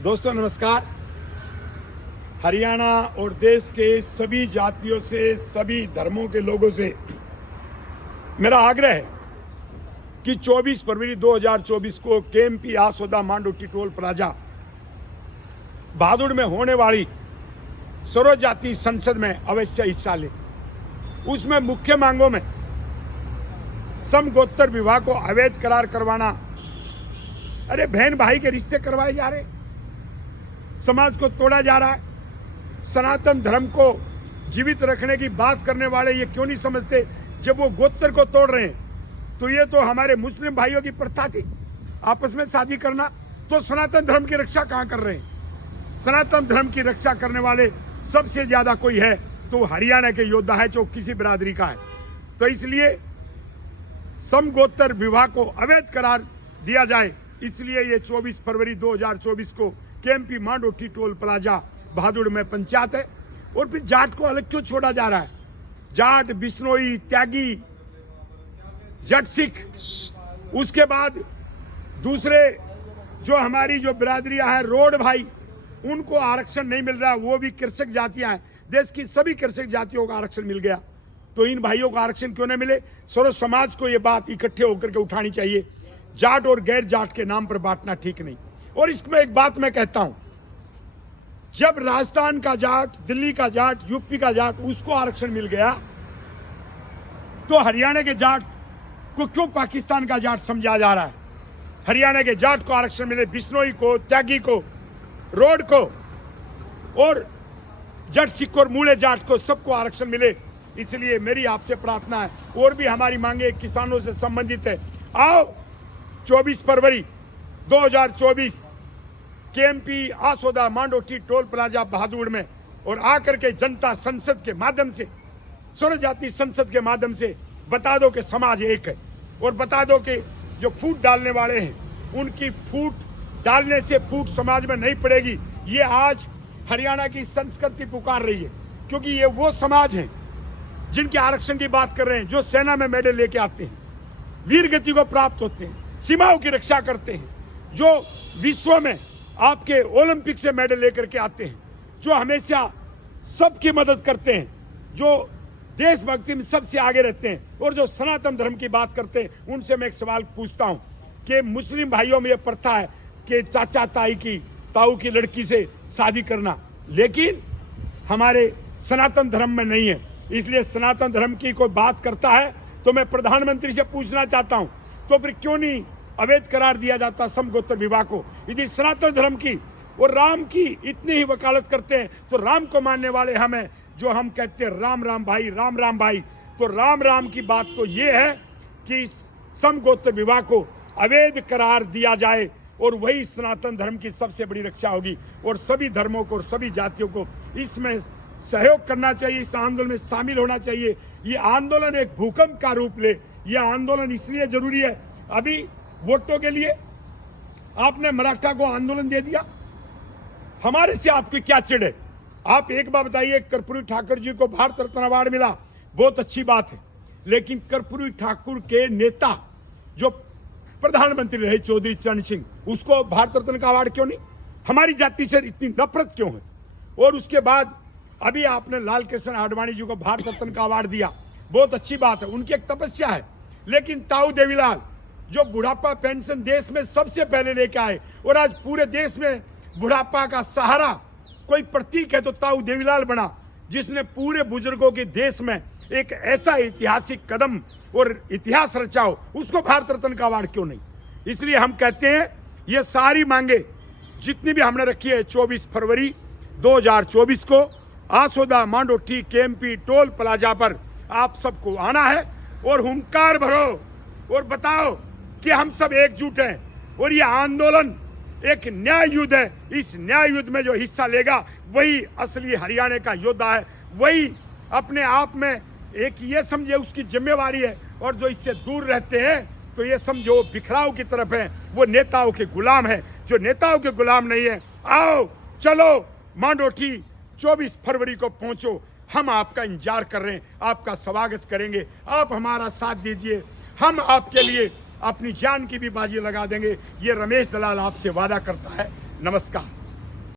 दोस्तों नमस्कार। हरियाणा और देश के सभी जातियों से, सभी धर्मों के लोगों से मेरा आग्रह है कि 24 फरवरी 2024 को केएमपी आसोदा मांडोटी टोल प्लाजा बहादुर में होने वाली सर्व जाति संसद में अवश्य हिस्सा लें। उसमें मुख्य मांगों में समगोत्र विवाह को अवैध करार करवाना, अरे बहन भाई के रिश्ते करवाए जा रहे, समाज को तोड़ा जा रहा है। सनातन धर्म को जीवित रखने की बात करने वाले ये क्यों नहीं समझते जब वो गोत्र को तोड़ रहे हैं तो ये तो हमारे मुस्लिम भाइयों की प्रथा थी आपस में शादी करना, तो सनातन धर्म की रक्षा कहाँ कर रहे हैं? सनातन धर्म की रक्षा करने वाले सबसे ज्यादा कोई है तो हरियाणा के योद्धा है जो किसी बिरादरी का है। तो इसलिए समगोत्र विवाह को अवैध करार दिया जाए, इसलिए ये 24 फरवरी 2024 को केएमपी मांडोटी टोल प्लाजा बहादुर में पंचायत है। और फिर जाट को अलग क्यों छोड़ा जा रहा है? जाट, बिश्नोई, त्यागी, जट सिख, उसके बाद दूसरे जो हमारी जो बिरादरियां हैं, रोड भाई, उनको आरक्षण नहीं मिल रहा। वो भी कृषक जातियां हैं, देश की सभी कृषक जातियों का आरक्षण मिल गया, तो इन भाइयों को आरक्षण क्यों नहीं मिले? सर्व समाज को ये बात इकट्ठे होकर के उठानी चाहिए। जाट और गैर जाट के नाम पर बांटना ठीक नहीं। और इसमें एक बात मैं कहता हूं, जब राजस्थान का जाट, दिल्ली का जाट, यूपी का जाट, उसको आरक्षण मिल गया तो हरियाणा के जाट को क्यों पाकिस्तान का जाट समझा जा रहा है? हरियाणा के जाट को आरक्षण मिले, बिश्नोई को, त्यागी को, रोड को और जट सिख और मूले जाट को, सबको आरक्षण मिले। इसलिए मेरी आपसे प्रार्थना है, और भी हमारी मांगे किसानों से संबंधित है। आओ 24 फरवरी 2024 केएमपी आसोदा मांडोटी टोल प्लाजा बहादुर में, और आकर के जनता संसद के माध्यम से, सर्व जाति संसद के माध्यम से बता दो कि समाज एक है, और बता दो कि जो फूट डालने वाले हैं उनकी फूट डालने से फूट समाज में नहीं पड़ेगी। ये आज हरियाणा की संस्कृति पुकार रही है, क्योंकि ये वो समाज हैं जिनके आरक्षण की बात कर रहे हैं, जो सेना में मेडल लेके आते हैं, वीर गति को प्राप्त होते हैं, सीमाओं की रक्षा करते हैं, जो विश्व में आपके ओलंपिक से मेडल लेकर के आते हैं, जो हमेशा सबकी मदद करते हैं, जो देशभक्ति में सबसे आगे रहते हैं, और जो सनातन धर्म की बात करते हैं। उनसे मैं एक सवाल पूछता हूं कि मुस्लिम भाइयों में यह प्रथा है कि चाचा ताई की, ताऊ की लड़की से शादी करना, लेकिन हमारे सनातन धर्म में नहीं है। इसलिए सनातन धर्म की कोई बात करता है तो मैं प्रधानमंत्री से पूछना चाहता हूं, तो फिर क्यों नहीं अवैध करार दिया जाता समगोत्र विवाह को? यदि सनातन धर्म की और राम की इतनी ही वकालत करते हैं तो राम को मानने वाले हम हैं, जो हम कहते हैं राम राम भाई, राम राम भाई। तो राम राम की बात तो ये है कि समगोत्र विवाह को अवैध करार दिया जाए, और वही सनातन धर्म की सबसे बड़ी रक्षा होगी। और सभी धर्मों को और सभी जातियों को इसमें सहयोग करना चाहिए, इस आंदोलन में शामिल होना चाहिए। ये आंदोलन एक भूकंप का रूप ले। ये आंदोलन इसलिए जरूरी है, अभी वोटों के लिए आपने मराठा को आंदोलन दे दिया, हमारे से आपकी क्या चिढ़ है? आप एक बात बताइए, कर्पूरी ठाकुर जी को भारत रत्न अवार्ड मिला, बहुत अच्छी बात है, लेकिन कर्पूरी ठाकुर के नेता जो प्रधानमंत्री रहे चौधरी चरण सिंह, उसको भारत रत्न का अवार्ड क्यों नहीं? हमारी जाति से इतनी नफरत क्यों है? और उसके बाद अभी आपने लाल कृष्ण आडवाणी जी को भारत रत्न का अवार्ड दिया, बहुत अच्छी बात है, उनकी एक तपस्या है। लेकिन ताऊ देवीलाल जो बुढ़ापा पेंशन देश में सबसे पहले लेके आए, और आज पूरे देश में बुढ़ापा का सहारा कोई प्रतीक है तो ताऊ देवीलाल बना, जिसने पूरे बुजुर्गों के देश में एक ऐसा ऐतिहासिक कदम और इतिहास रचाओ, उसको भारत रत्न का अवार्ड क्यों नहीं? इसलिए हम कहते हैं ये सारी मांगे जितनी भी हमने रखी है 24 फरवरी 2024 को आसोदा मांडोटी केएमपी टोल प्लाजा पर आप सबको आना है, और हुंकार भरो और बताओ कि हम सब एकजुट हैं, और ये आंदोलन एक न्याय युद्ध है। इस न्याय युद्ध में जो हिस्सा लेगा वही असली हरियाणा का योद्धा है, वही अपने आप में एक ये समझे उसकी जिम्मेवारी है। और जो इससे दूर रहते हैं तो ये समझो बिखराव की तरफ है, वो नेताओं के गुलाम है। जो नेताओं के गुलाम नहीं है, आओ चलो मांडोटी 24 फरवरी को पहुंचो, हम आपका इंतजार कर रहे हैं, आपका स्वागत करेंगे, आप हमारा साथ दीजिए, हम आपके लिए अपनी जान की भी बाजी लगा देंगे। ये रमेश दलाल आपसे वादा करता है। नमस्कार।